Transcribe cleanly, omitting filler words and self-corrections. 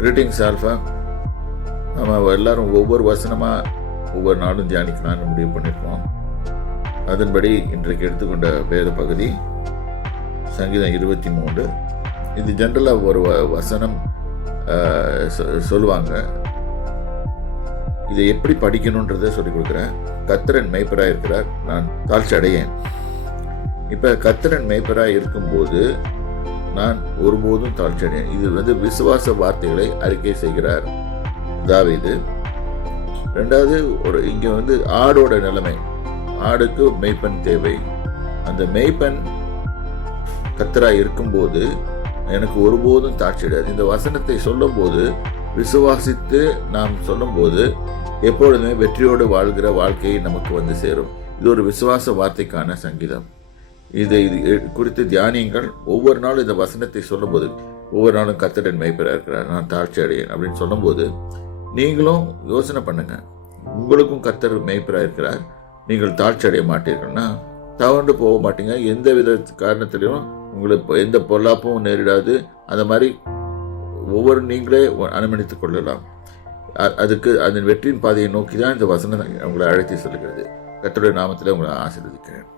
Greetings alpha. நம்ம எல்லாரும் ஒவ்வொரு வசனமாக ஒவ்வொரு நாளும் தியானிக்கலாம்னு முடிவு பண்ணியிருக்கோம். அதன்படி இன்றைக்கு எடுத்துக்கொண்ட வேத பகுதி சங்கீதம் 23. இது ஜென்ரலாக ஒரு வசனம் சொல்லுவாங்க. இதை எப்படி படிக்கணுன்றதை சொல்லிக் கொடுக்குறேன். கர்த்தரன் மேய்ப்பராக இருக்கிறார், நான் தாழ்ச்சி அடையேன். இப்போ கர்த்தரன் மேய்ப்பராக இருக்கும்போது நான் ஒருபோதும் தாழ்ச்சி அடையேன். இது விசுவாச வார்த்தைகளை அறிக்கை செய்கிறார் தாவீது. ரெண்டாவது, இங்கே ஆடோட நிலைமை. ஆடுக்கு மேய்ப்பன் தேவை. அந்த மேய்ப்பன் கர்த்தராக இருக்கும்போது எனக்கு ஒருபோதும் தாழ்ச்சி அடையாது. இந்த வசனத்தை சொல்லும் போது விசுவாசித்து நாம் சொல்லும்போது எப்பொழுதுமே வெற்றியோடு வாழ்கிற வாழ்க்கையை நமக்கு சேரும். இது ஒரு விசுவாச வார்த்தைக்கான சங்கீதம். இது குறித்து தியானியங்கள். ஒவ்வொரு நாளும் இந்த வசனத்தை சொல்லும்போது, ஒவ்வொரு நாளும் கர்த்தரின் மேய்ப்பராக இருக்கிறார், நான் தாழ்ச்சி அடையேன் அப்படின்னு சொல்லும்போது நீங்களும் யோசனை பண்ணுங்க. உங்களுக்கும் கர்த்தர் மேய்ப்பராக இருக்கிறார், நீங்கள் தாழ்ச்சி அடைய மாட்டீர்கள்னா தவறு போக மாட்டீங்க. எந்த வித காரணத்திலையும் உங்களுக்கு எந்த பொல்லாப்பும் நேரிடாது. அந்த மாதிரி ஒவ்வொரு நீங்களே அனுமதித்துக் கொள்ளலாம். அதுக்கு அதன் வெற்றியின் பாதையை நோக்கி தான் இந்த வசனம் உங்களை அழைத்து சொல்லுகிறது. கர்த்தருடைய நாமத்தில் உங்களை ஆசீர்வதிக்கிறேன்.